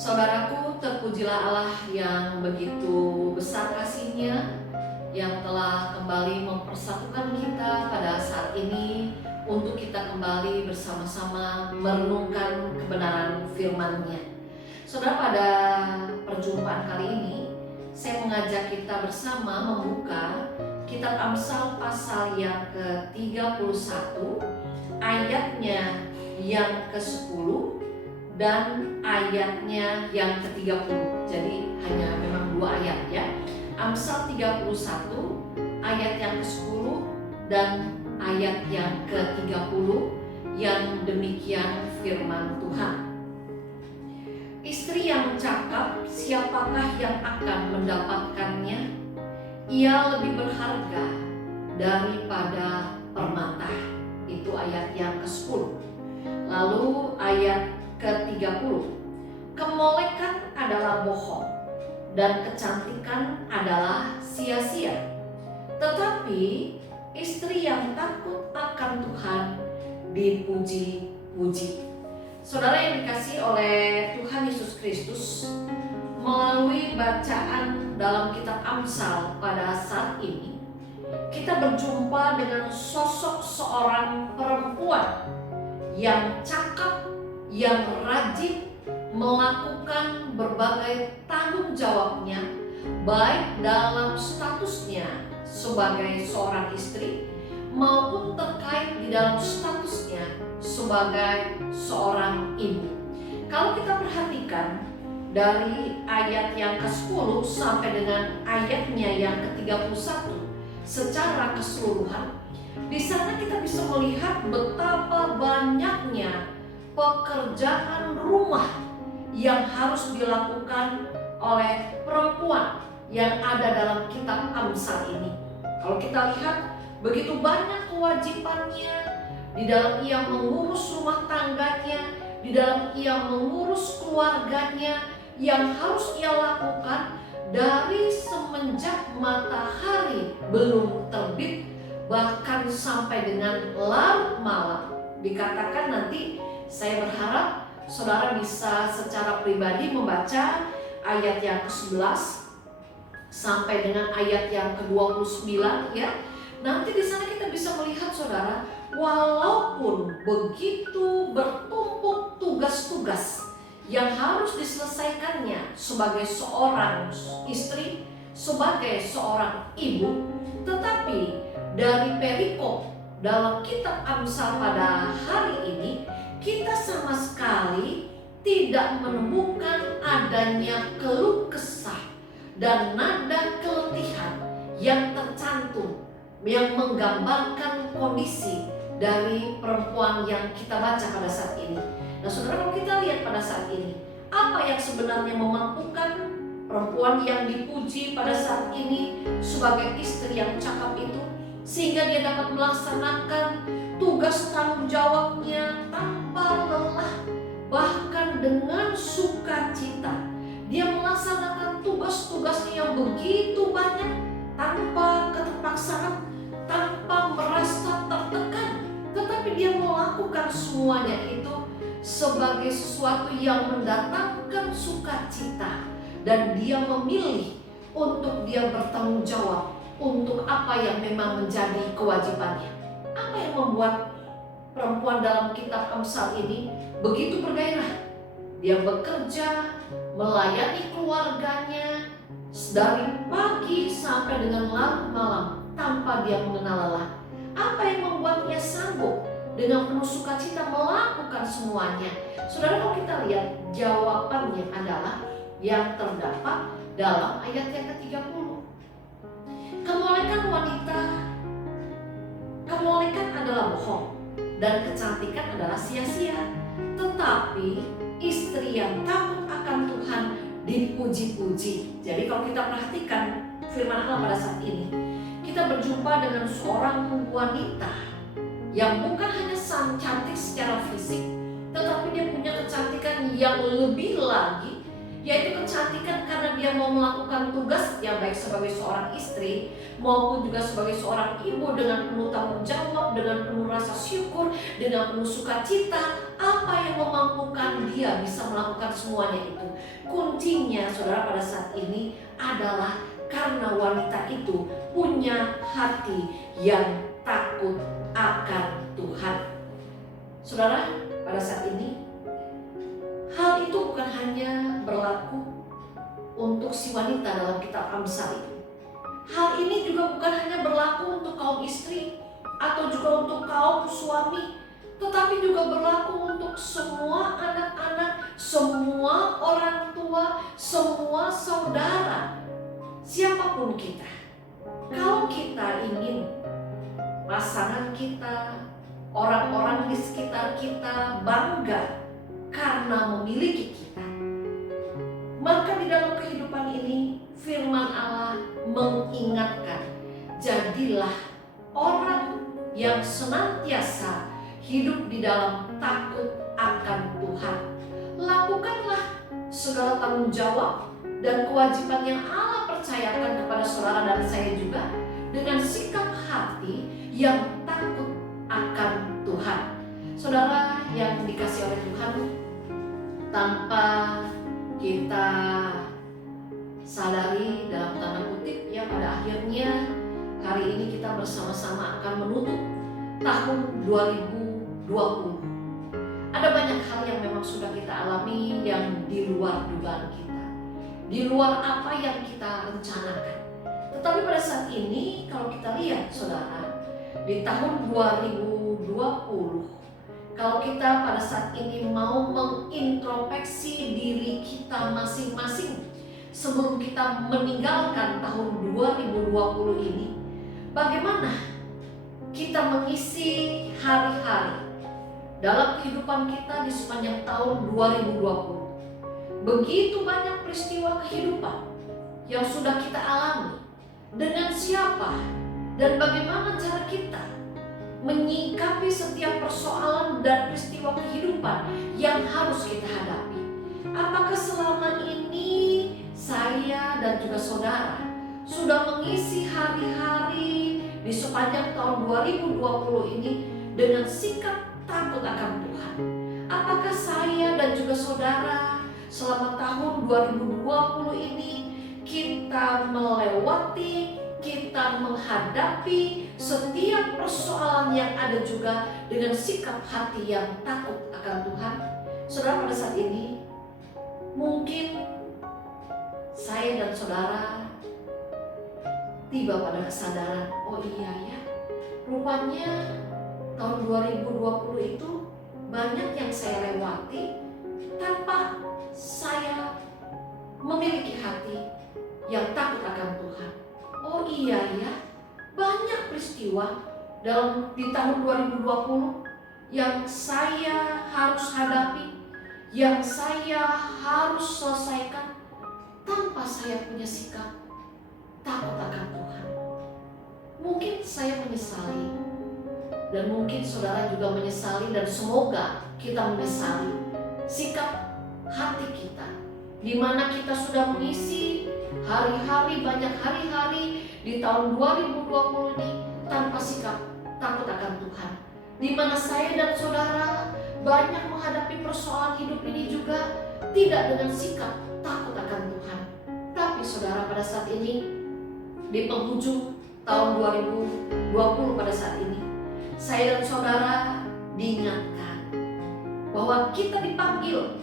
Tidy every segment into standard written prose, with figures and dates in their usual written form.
Saudaraku, terpujilah Allah yang begitu besar kasih-Nya, yang telah kembali mempersatukan kita pada saat ini untuk kita kembali bersama-sama merenungkan kebenaran firman-Nya. Saudara, pada perjumpaan kali ini saya mengajak kita bersama membuka kitab Amsal pasal yang ke-31, ayatnya yang ke-10 dan ayatnya yang ke-30. Jadi hanya memang 2 ayat ya. Amsal 31 ayat yang ke-10 dan ayat yang ke-30 yang demikian firman Tuhan. Istri yang cakap, siapakah yang akan mendapatkannya? Ia lebih berharga daripada permata. Itu ayat yang ke-10. Lalu ayat ke-30, kemolekan adalah bohong dan kecantikan adalah sia-sia, tetapi istri yang takut akan Tuhan dipuji-puji. Saudara yang dikasihi oleh Tuhan Yesus Kristus, melalui bacaan dalam kitab Amsal pada saat ini, kita berjumpa dengan sosok seorang perempuan yang cakap, yang rajin melakukan berbagai tanggung jawabnya, baik dalam statusnya sebagai seorang istri maupun terkait di dalam statusnya sebagai seorang ibu. Kalau kita perhatikan dari ayat yang ke-10 sampai dengan ayatnya yang ke-31 secara keseluruhan, di sana kita bisa melihat betapa banyaknya pekerjaan rumah yang harus dilakukan oleh perempuan yang ada dalam kitab Amsal ini. Kalau kita lihat begitu banyak kewajibannya di dalam ia mengurus rumah tangganya, di dalam ia mengurus keluarganya yang harus ia lakukan dari semenjak matahari belum terbit bahkan sampai dengan larut malam. Dikatakan nanti saya berharap saudara bisa secara pribadi membaca ayat yang ke-11 sampai dengan ayat yang ke-29 ya. Nanti di sana kita bisa melihat saudara, walaupun begitu bertumpuk tugas-tugas yang harus diselesaikannya sebagai seorang istri, sebagai seorang ibu, tetapi dari perikop dalam kitab Amsal pada hari ini kita sama sekali tidak menemukan adanya keluh kesah dan nada keletihan yang tercantum yang menggambarkan kondisi dari perempuan yang kita baca pada saat ini. Nah saudara, kalau kita lihat pada saat ini, apa yang sebenarnya memampukan perempuan yang dipuji pada saat ini sebagai istri yang cakap itu, sehingga dia dapat melaksanakan tugas tanggung jawabnya tanpa lelah, bahkan dengan sukacita. Dia melaksanakan tugas-tugasnya yang begitu banyak tanpa keterpaksaan, tanpa merasa tertekan, tetapi dia melakukan semuanya itu sebagai sesuatu yang mendatangkan sukacita, dan dia memilih untuk dia bertanggung jawab untuk apa yang memang menjadi kewajibannya. Apa yang membuat perempuan dalam kitab Amsal ini begitu bergairah? Dia bekerja, melayani keluarganya dari pagi sampai dengan larut malam tanpa dia mengenal lelah. Apa yang membuatnya sanggup dengan penuh sukacita melakukan semuanya? Saudara, kalau kita lihat jawabannya adalah yang terdapat dalam ayat yang ke-30. Kemolekan adalah bohong dan kecantikan adalah sia-sia, tetapi istri yang takut akan Tuhan dipuji-puji. Jadi kalau kita perhatikan firman Allah pada saat ini, kita berjumpa dengan seorang wanita yang bukan hanya cantik secara fisik, tetapi dia punya kecantikan yang lebih lagi, yaitu kecantikan karena dia mau melakukan tugas yang baik sebagai seorang istri maupun juga sebagai seorang ibu dengan penuh tanggung jawab, dengan penuh rasa syukur, dengan penuh sukacita. Apa yang memampukan dia bisa melakukan semuanya itu? Kuncinya saudara pada saat ini adalah karena wanita itu punya hati yang takut akan Tuhan. Saudara, pada saat ini hal itu bukan hanya berlaku untuk si wanita dalam kitab Amsal itu. Hal ini juga bukan hanya berlaku untuk kaum istri atau juga untuk kaum suami, tetapi juga berlaku untuk semua anak-anak, semua orang tua, semua saudara, siapapun kita. Kalau kita ingin pasangan kita, orang-orang di sekitar kita bangga karena memiliki kita, maka di dalam kehidupan ini firman Allah mengingatkan, jadilah orang yang senantiasa hidup di dalam takut akan Tuhan. Lakukanlah segala tanggung jawab dan kewajiban yang Allah percayakan kepada saudara dan saya juga dengan sikap hati yang takut akan Tuhan. Saudara yang dikasihi oleh Tuhan, tanpa kita sadari dalam tanda kutip ya, pada akhirnya hari ini kita bersama-sama akan menutup tahun 2020. Ada banyak hal yang memang sudah kita alami yang di luar dugaan kita, di luar apa yang kita rencanakan. Tetapi pada saat ini kalau kita lihat saudara, di tahun 2020, kalau kita pada saat ini mau mengintrospeksi diri kita masing-masing sebelum kita meninggalkan tahun 2020 ini, bagaimana kita mengisi hari-hari dalam kehidupan kita di sepanjang tahun 2020. Begitu banyak peristiwa kehidupan yang sudah kita alami. Dengan siapa dan bagaimana cara kita menyikapi setiap persoalan dan peristiwa kehidupan yang harus kita hadapi. Apakah selama ini saya dan juga saudara sudah mengisi hari-hari di sepanjang tahun 2020 ini dengan sikap takut akan Tuhan? Apakah saya dan juga saudara selama tahun 2020 ini kita melewati, kita menghadapi setiap persoalan yang ada juga dengan sikap hati yang takut akan Tuhan? Saudara, pada saat ini mungkin saya dan saudara tiba pada kesadaran, oh iya ya, rupanya tahun 2020 itu banyak yang saya lewati tanpa saya memiliki hati yang takut akan Tuhan. Oh iya ya, banyak peristiwa di tahun 2020 yang saya harus hadapi, yang saya harus selesaikan tanpa saya punya sikap takut akan Tuhan. Mungkin saya menyesali, dan mungkin saudara juga menyesali, dan semoga kita menyesali sikap hati kita, di mana kita sudah mengisi hari-hari, banyak hari-hari di tahun 2020 ini tanpa sikap takut akan Tuhan, di mana saya dan saudara banyak menghadapi persoalan hidup ini juga tidak dengan sikap takut akan Tuhan. Tapi saudara, pada saat ini di penghujung tahun 2020 pada saat ini, saya dan saudara diingatkan bahwa kita dipanggil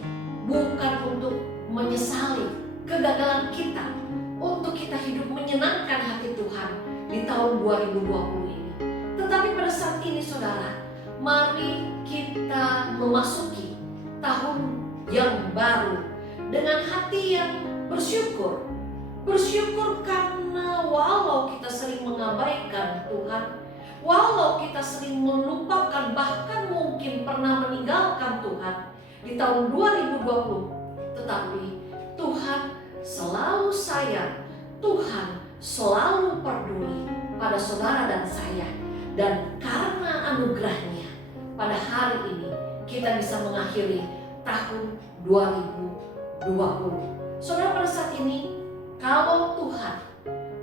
bukan untuk menyesali kegagalan kita, untuk kita hidup menyenangkan hati Tuhan di tahun 2020 ini. Tetapi pada saat ini saudara, mari kita memasuki tahun yang baru dengan hati yang bersyukur. Bersyukur karena walau kita sering mengabaikan Tuhan, walau kita sering melupakan, bahkan mungkin pernah meninggalkan Tuhan di tahun 2020, tetapi Tuhan selalu sayang, Tuhan selalu peduli pada saudara dan saya. Dan karena anugerahnya, pada hari ini kita bisa mengakhiri tahun 2020. Saudara, pada saat ini kalau Tuhan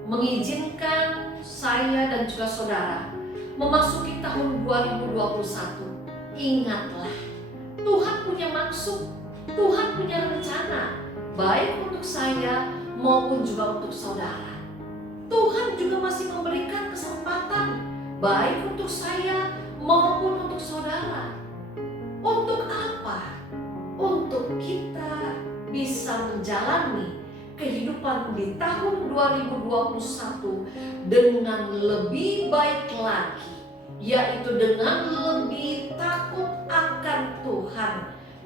mengizinkan saya dan juga saudara memasuki tahun 2021, ingatlah Tuhan punya maksud, Tuhan punya rencana, baik untuk saya maupun juga untuk saudara. Tuhan juga masih memberikan kesempatan, baik untuk saya maupun untuk saudara. Untuk apa? Untuk kita bisa menjalani kehidupan di tahun 2021 dengan lebih baik lagi, yaitu dengan lebih takut akan Tuhan,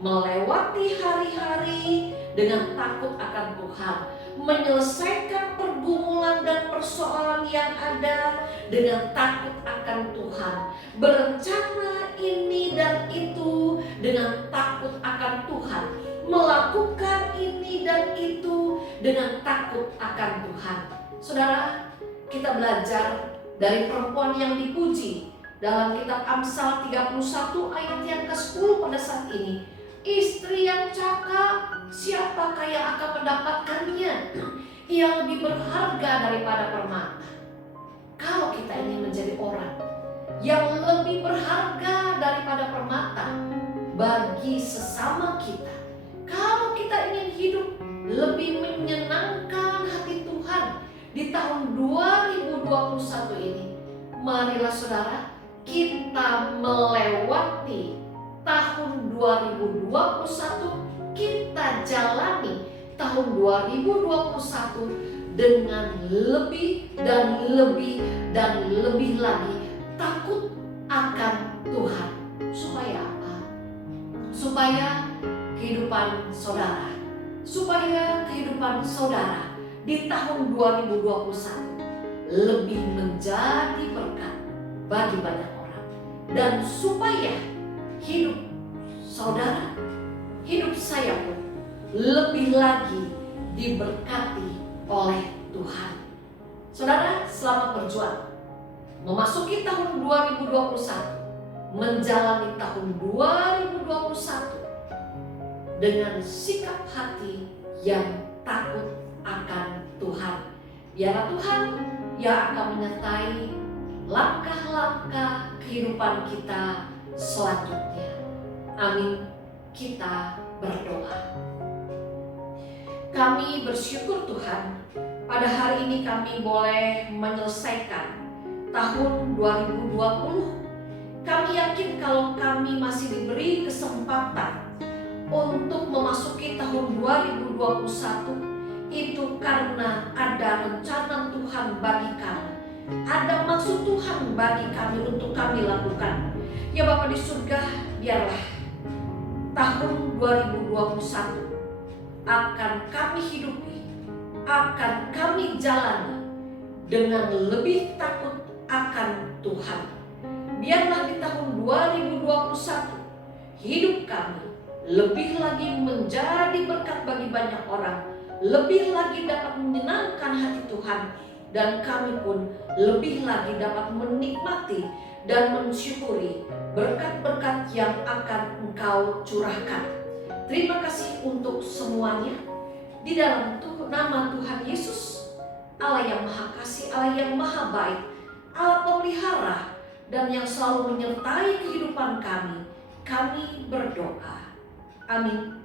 melewati hari-hari dengan takut akan Tuhan, menyelesaikan pergumulan dan persoalan yang ada dengan takut akan Tuhan, berencana ini dan itu dengan takut akan Tuhan, melakukan ini dan itu dengan takut akan Tuhan. Saudara, kita belajar dari perempuan yang dipuji dalam kitab Amsal 31 ayat yang ke-10 pada saat ini. Istri yang cakap, siapakah yang akan mendapatkannya? Ia lebih berharga daripada permata. Kalau kita ingin menjadi orang yang lebih berharga daripada permata bagi sesama kita, kalau kita ingin hidup lebih menyenangkan hati Tuhan di tahun 2021 ini, marilah saudara, kita melewati tahun 2021, kita jalani tahun 2021 dengan lebih dan lebih dan lebih lagi takut akan Tuhan. Supaya apa? Supaya kehidupan saudara, di tahun 2021 lebih menjadi berkat bagi banyak orang, dan supaya hidup saudara, hidup saya pun lebih lagi diberkati oleh Tuhan. Saudara, selamat berjuang memasuki tahun 2021, menjalani tahun 2021 dengan sikap hati yang takut akan Tuhan. Biarlah Tuhan yang akan menyertai langkah-langkah kehidupan kita selanjutnya. Amin. Kita berdoa. Kami bersyukur Tuhan, pada hari ini kami boleh menyelesaikan tahun 2020. Kami yakin kalau kami masih diberi kesempatan untuk memasuki tahun 2021, itu karena ada rencana Tuhan bagi kami, ada maksud Tuhan bagi kami untuk kami lakukan. Ya Bapa di surga, biarlah tahun 2021 akan kami hidupi, akan kami jalani dengan lebih takut akan Tuhan. Biarlah di tahun 2021 hidup kami lebih lagi menjadi berkat bagi banyak orang, lebih lagi dapat menyenangkan hati Tuhan, dan kami pun lebih lagi dapat menikmati dan mensyukuri berkat-berkat yang akan Engkau curahkan. Terima kasih untuk semuanya. Di dalam nama Tuhan Yesus, Allah yang Maha Kasih, Allah yang Maha Baik, Allah pemelihara dan yang selalu menyertai kehidupan kami berdoa. Amin.